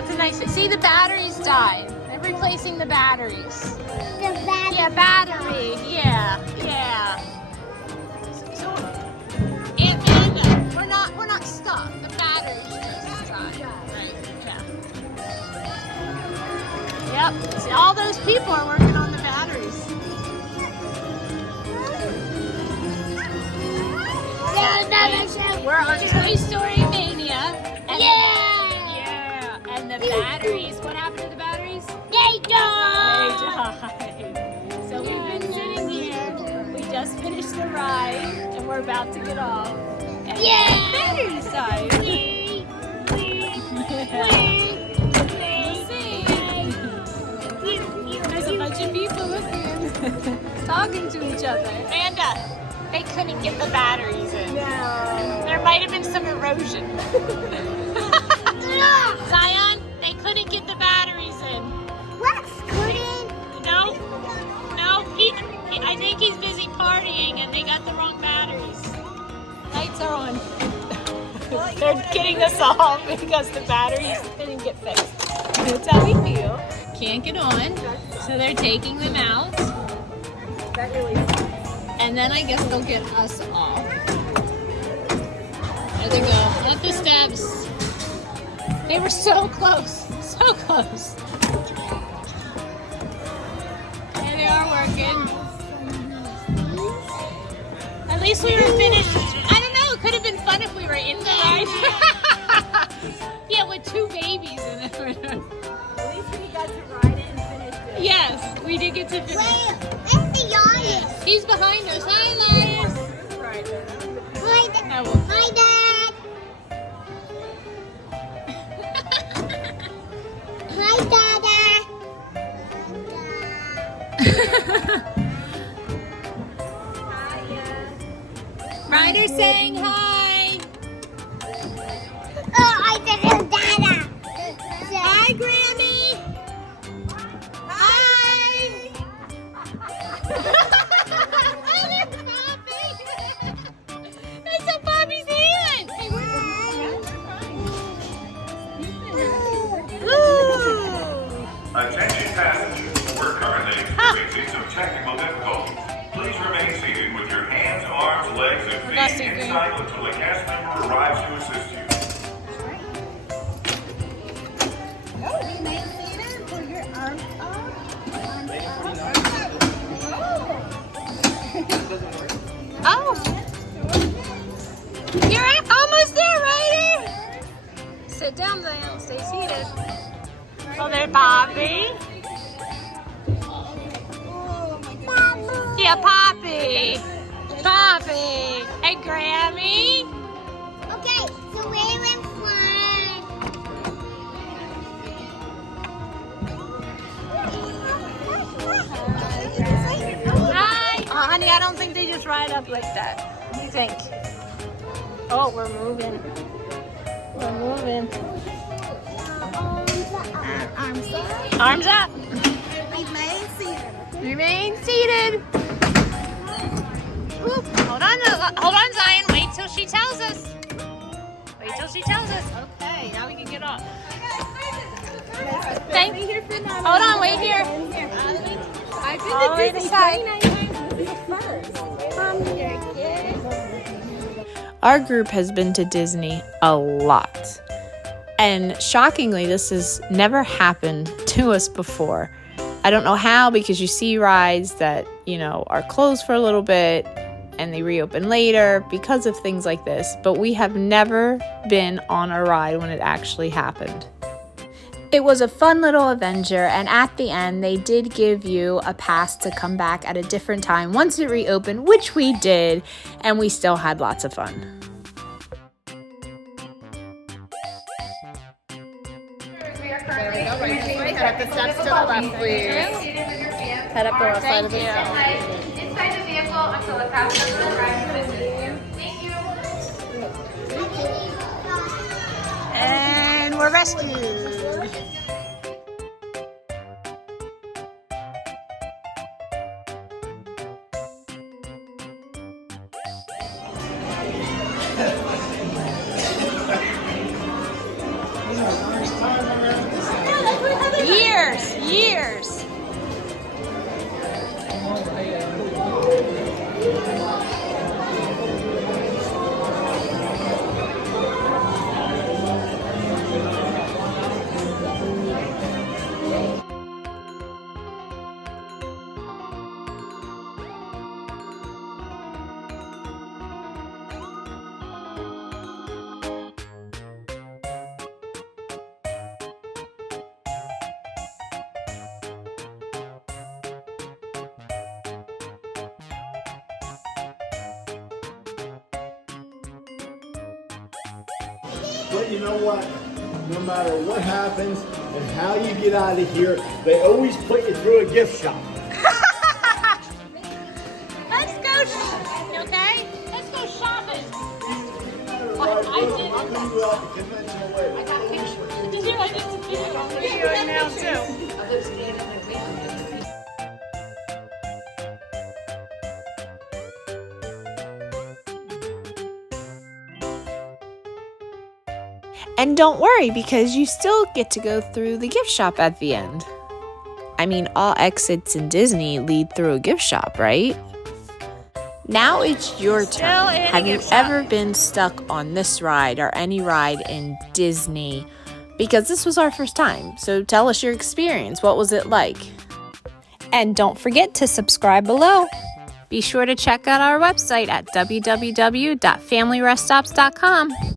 That's a nice. See, the batteries died. They're replacing the batteries. The battery. Yeah, battery. Yeah. So, Amanda, we're not stuck. The batteries just died. Right. Yeah. Yep. See, all those people are working on the batteries. We're on Toy Story Mania. And and the batteries. What happened to the batteries? They died. They died. So we've been sitting here. We just finished the ride, and we're about to get off. And the batteries died. There's a bunch of people looking, talking to each other. Amanda, they couldn't get the batteries in. No. There might have been some erosion. Zion, they couldn't get the batteries in. What? Couldn't? No. I think he's busy partying and they got the wrong batteries. Lights are on. They're getting us off because the batteries didn't get fixed. That's how we feel. Can't get on, so they're taking them out. And then I guess they'll get us off. There they go. Up the steps. They were so close. So close. There they are working. At least we were finished. I don't know. It could have been fun if we were in the ride. Yeah, with two babies in it. At least we got to ride it and finish it. Yes, we did get to finish. Wait, where's the Lion? He's behind us. Hi, Lion. Hi, I will. Hi, Dad. Hi, Dada. Ryder saying hi. Oh, I said hello, Dada. Hi, Grammy. Hi. There's Poppy. That's a Poppy's hand. Hey, where's Ooh. Attention passengers, we're currently experiencing some technical difficulties. Please remain seated with your hands, arms, legs, and feet inside until a cast member arrives to assist you. Remain seated, put your arms up. Oh. You're almost there, Ryder. Sit down, Zion. Stay seated. Oh, there's Poppy. Yeah, Poppy. Poppy. Hey, Grammy. Okay, so where went flying? Hi. Honey, I don't think they just ride up like that. What do you think? Oh, we're moving. We're moving. Arms up. Remain seated. Remain seated. Ooh, hold on, Zion. Wait till she tells us. Wait till she tells us. Okay, now we can get off. Hold on, wait here. I've been All the way to to Disney side. 29 times. This is the first. Our group has been to Disney a lot. And shockingly, this has never happened to us before. I don't know how, because you see rides that, are closed for a little bit and they reopen later because of things like this. But we have never been on a ride when it actually happened. It was a fun little adventure, and at the end, they did give you a pass to come back at a different time once it reopened, which we did, and we still had lots of fun. Head up the steps to the left, please. Head up the left side of the steps. Inside the vehicle until the passenger arrives with you. Thank you. And we're rescued. years. But you know what? No matter what happens and how you get out of here, they always put you through a gift shop. Let's go. You okay? Let's go shopping. I did. I got pictures. Did you? I just did video. I'm videoing now too. And don't worry, because you still get to go through the gift shop at the end. I mean, all exits in Disney lead through a gift shop, right? Now it's your turn. Have you ever been stuck on this ride or any ride in Disney? Because this was our first time, so tell us your experience. What was it like? And don't forget to subscribe below. Be sure to check out our website at www.familyreststops.com.